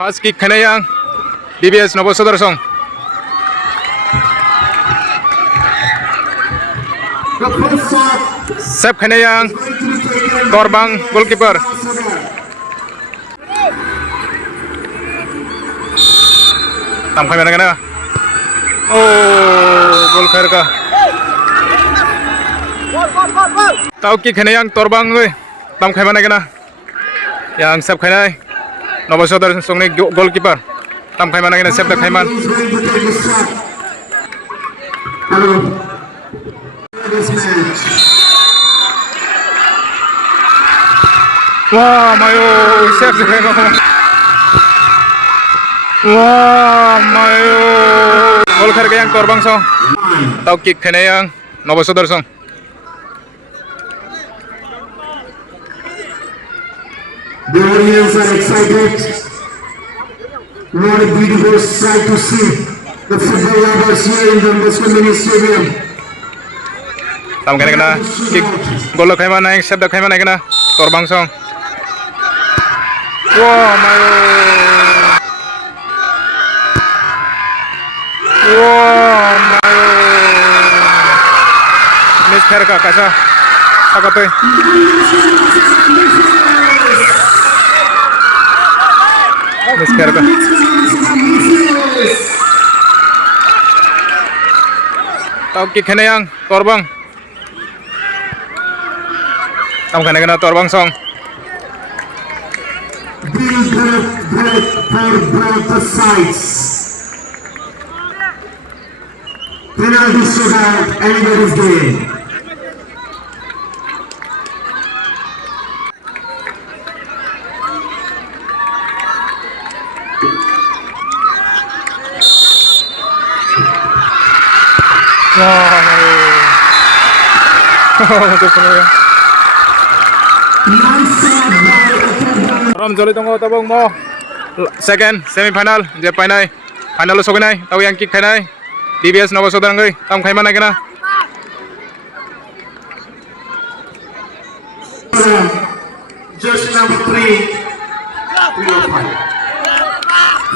Pas kick kena yang DBS Novo Sudarsong. Sep kena yang Torbang goalkeeper. Tamkai mana kena? Oh, gol kah? Tahu kick kena yang Torbang gue. Tamkai mana kena? Yang sep kena Novo Sudarsong ni goalkeeper. Tamkai mana kena sep dah kaiman. Wah, mayo sep sep kaiman. Wah, mayo gol kah yang Torbang song. Tahu kick kena yang Novo Sudarsong. The audience are excited. What a beautiful sight to see. The football lovers here in the Muslim Mini Stadium. Tam kena kick gol kai mana yang sep dah kai mana kena Torbang song. Wah, mayo. Wah, mayo. Miss Kherka kasa sakatoy. Miss Kherka. Tahu kick kena yang Torbang. Tam kena Torbang song. Both the sides. Penalty shootout, anybody's game. Ram joli tunggu tabung mo second semifinal je final final lo soginai tahu yang kick khainai DBS Novo Sudarsong ngai tam khai mana kena Jersey number 3 or 5.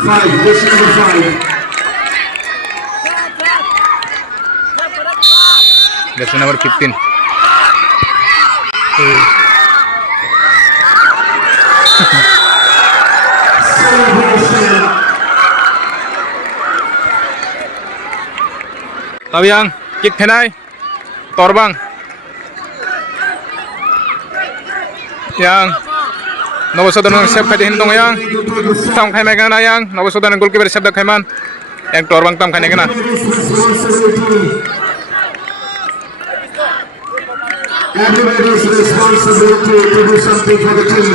5, jersey number 5. jersey number 15. Tahu yang kick khainai Torbang yang Novo Sudarsong sep khai hin tong yang tam khai mai kana yang Novo Sudarsong goalkeeper sep dah khaiman yang Torbang tam khai kana Everybody's responsibility to do something for the team.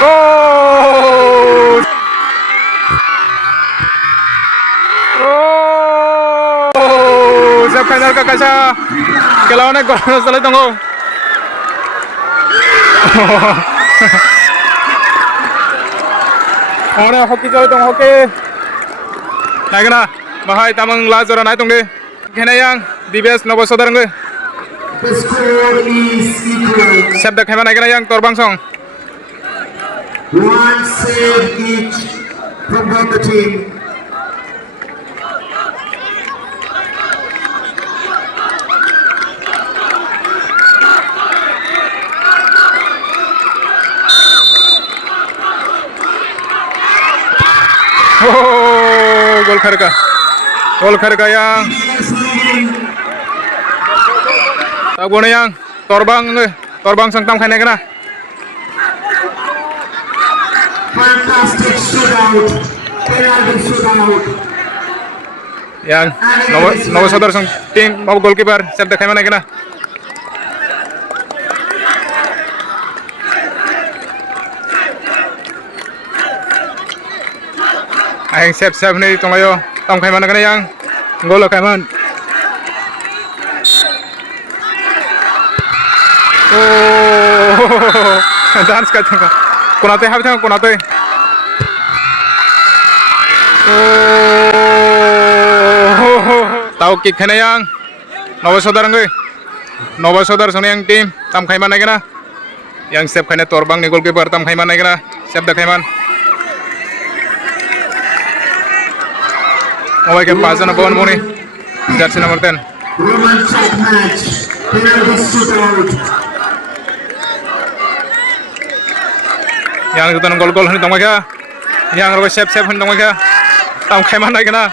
Oh! Oh! Sep final ka kasa kelawannya gol salai tunggu. Orang hoki salai tunggu hoki. Naik na, bahai tamang lazora naik tunggu. Kena yang DBS Novo Sudarsong. The score is equal. Sep dah kena naik yang Torbang song. One save each from both the team. Oh, gol Kherka yang tak boleh yang Torbang sang tam kena kena Fantastic shootout. Penalty shootout. yang Novo Sudarsong tim mau goalkeeper sep dah kena kena Aing sep ni tunggu tam kena kena yang gol kaiman. Oh, dance ka tunggu. Kunate habis tengok kunate. Oh, tahu kick kena yang Novo Sudarsong Nova Sodar song yang tim tam khai mana kena yang sep khai na torbang ni goalkeeper tam khai mana kena sep da khai man Mobile ke pass na pon moni jersey number 10 Romantic match. Penalty shootout. yang itu gol ni tong kha yang ro sep ni tong kha tam khai mana kena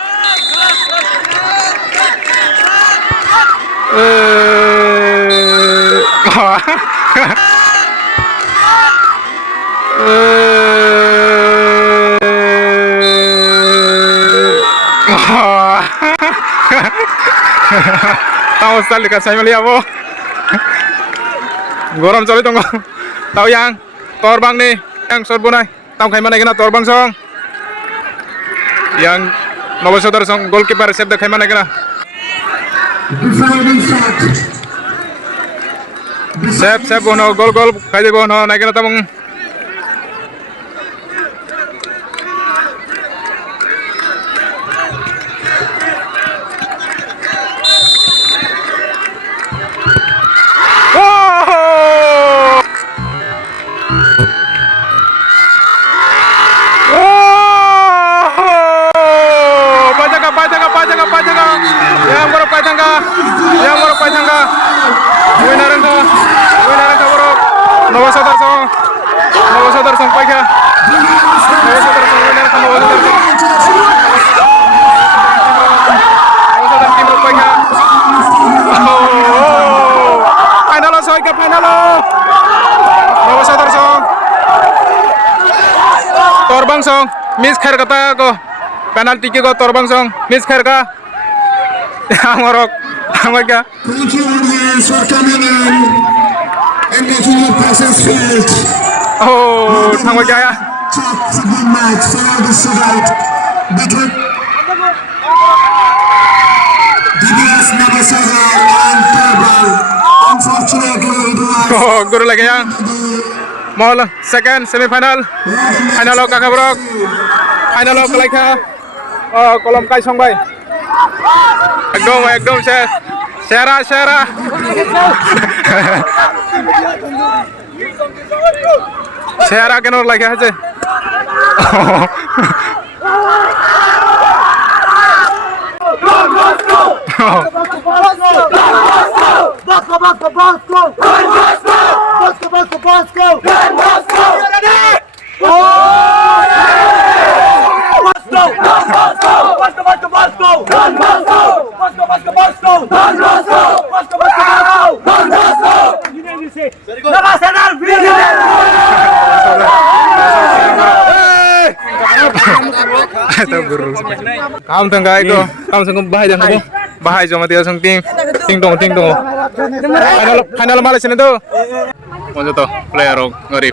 Tahu sekali dekat saya melihat bu. Goram coli tunggu. Tahu yang torbang nih, yang shot bunai. Tahu kayak mana kena torbang song. Yang Nova Sodar song goalkeeper save kayak mana kena. Deciding shot. Save bono gol kayak bono naik kena tamung. Nova Sodar song pakai. Nova Sodar song winner kan Nova Sodar song. Nova Sodar tim pakai. Final lo soy ke final lo. Nova Sodar song. Torbang song miss khair kata ko. Penalti ko torbang song miss khair ka. Angorok angorka. Thank you audience for coming in and making your presence felt. Oh, thằng ya. It's a good match. Penalty shootout. Between DBS Nova Sodar and Torbang. Unfortunately, it was Oh, guru lagi yang. Mall second semifinal. Final lo kakak bro. Final lo kelai kah. Oh, kolom kai song bay. Ekdom Syara. Syara kenor lagi aja. Kamu tengah itu, kamu senggup bahaya jangan bu, bahaya cuma tiga seng ting dong. Final malah sini tuh. Mau tuh player ngeri,